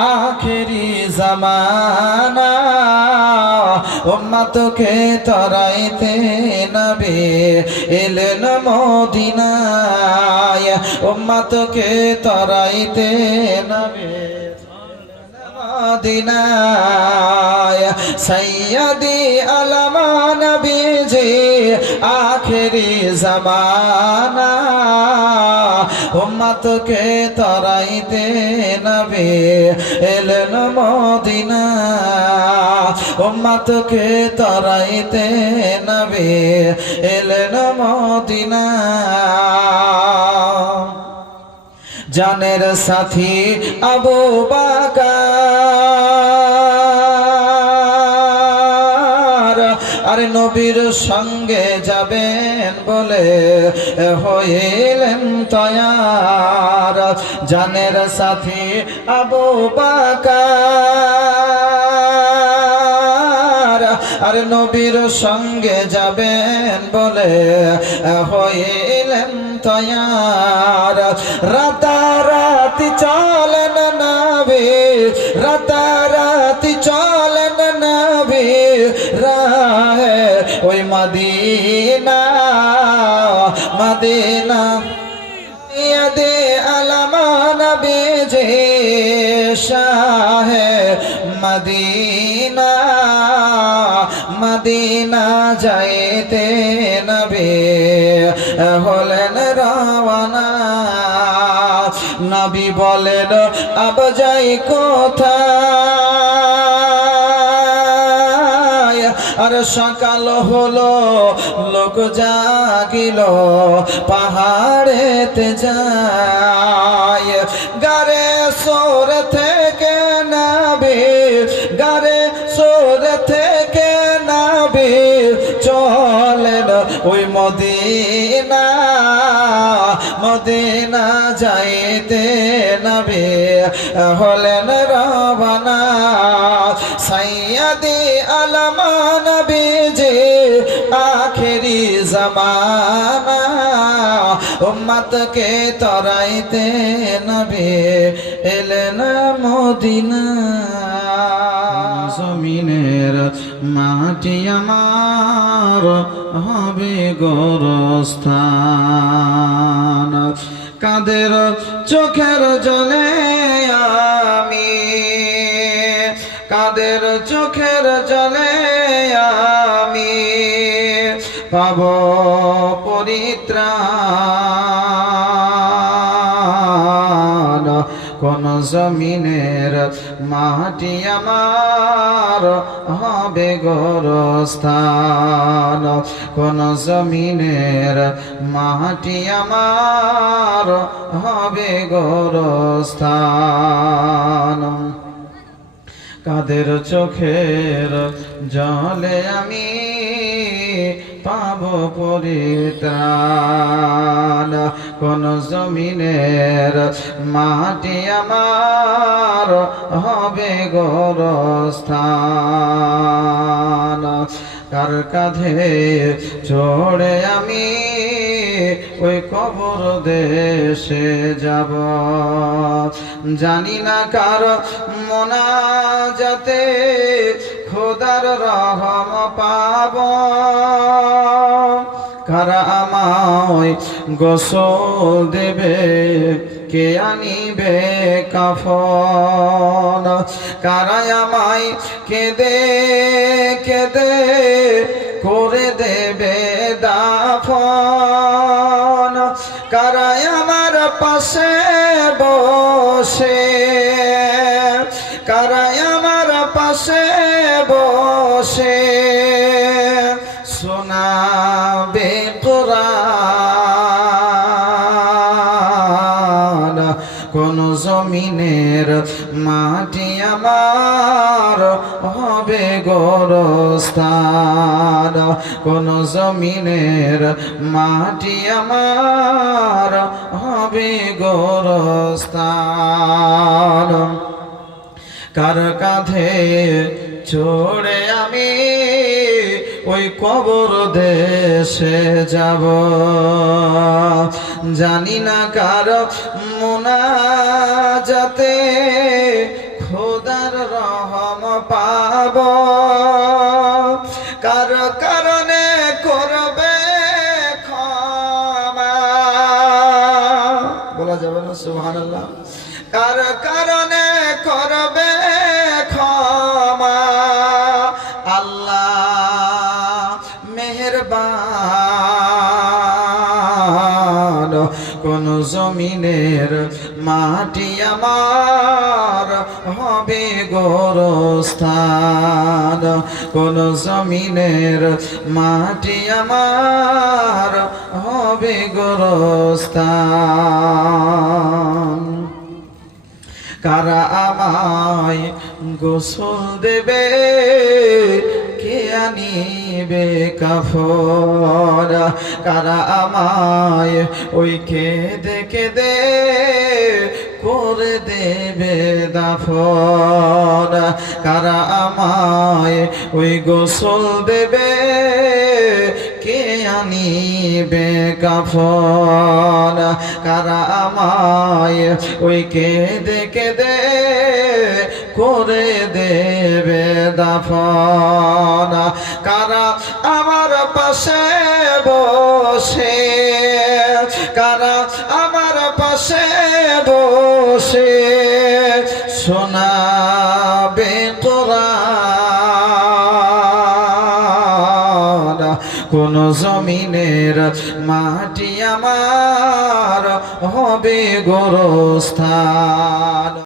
आखिरी जमाना उम्मत के तराइते नबी एलेन मदीनाय उम्मत के तराइते नबी मदीनाय सैयदी अलमा नबी जी आखिरी जमाना उम्मत के तराइते नबी एलेन मदीना उम्मत के तराइते नबी एलेन मदीना जानेर साथी अबू बकर अरे नबीर संगे जाबेन बोले हইলেন तैयार जानेर साथी अबू बकर अरे नबीर संगे जाबेन बोले हইলেন तैयार राताराती चलेन नबी राताराती चलेन नबी राहे ओई मदीना मदीना यदे अलमा नबी जे शाह मदीना मदीना जाइते नबी हलेन रवाना नबी बोलेन अब जाई कोथाय अरे सकाल हलो लोक जागिल पाहाड़ेते जाय गारे सोर थेके नबी गारे सोर थेके नबी चलेन ओई मदीना मदीना जाइते नबी हलेन रवाना सैयदी अलमा नबी जी आखिरी जमाना उम्मत के तराइते नबी एलेन मदीना जमीनेर माटी आमार हबे गोरस्থান कादेर चोखेर जले आमी कादेर चोखेर जले आमी पाबो परित्राण कोन जमीनेर माटी आमार हबे गोरस्থান कोन जमीनेर माटी आमार हबे गोरस्থান कादेर चोखेर जले आमी पाबो परित्राण कोन जमीनेर माटी आमार हबे गोरस्থান कार काधे चढ़े आमी ओई कबर देशे যাব जानी ना कार मोनाजाते खोदार रहम पाब कारा आमाय गोसल देबे के आनिबे काफन कारा आमाय केदे केदे करे देबे दाफन कारा आमार पाशे बसे कारा आमार पाशे बसे शोनाबे कुरान कोन जमीनेर माटी आमार हबे गोरस्থান कोन जमीनेर माटी आमार हबे गोरस्থান कार काधे चढ़े आमी ওই কবর দেশে যাব জানি না কার মোনা সুবহানাল্লাহ। কার কারণে করবে ক্ষমা আল্লাহ মেহেরবান। কোন জমিনের মাটি আমার হবে গোরস্থান, কোন জমিনের মাটি আমার হবে গোরস্থান। কারা আমায় গোসল দেবে, কে আনিবে কাফন, কারা আমায় ওই কেঁদে কেঁদে করে দেবে দাফন, কারা আমায় ওই গোসল দেবে, কে আনিবে কাফন, কারা আমায় ওই কেঁদে কেঁদে করে দেবে দাফন, কারা আমার পাশে বসে, কারা আমার পাশে বসে শোনাবে কোরআন। কোন জমিনের মাটি আমার হবে গোরস্থান।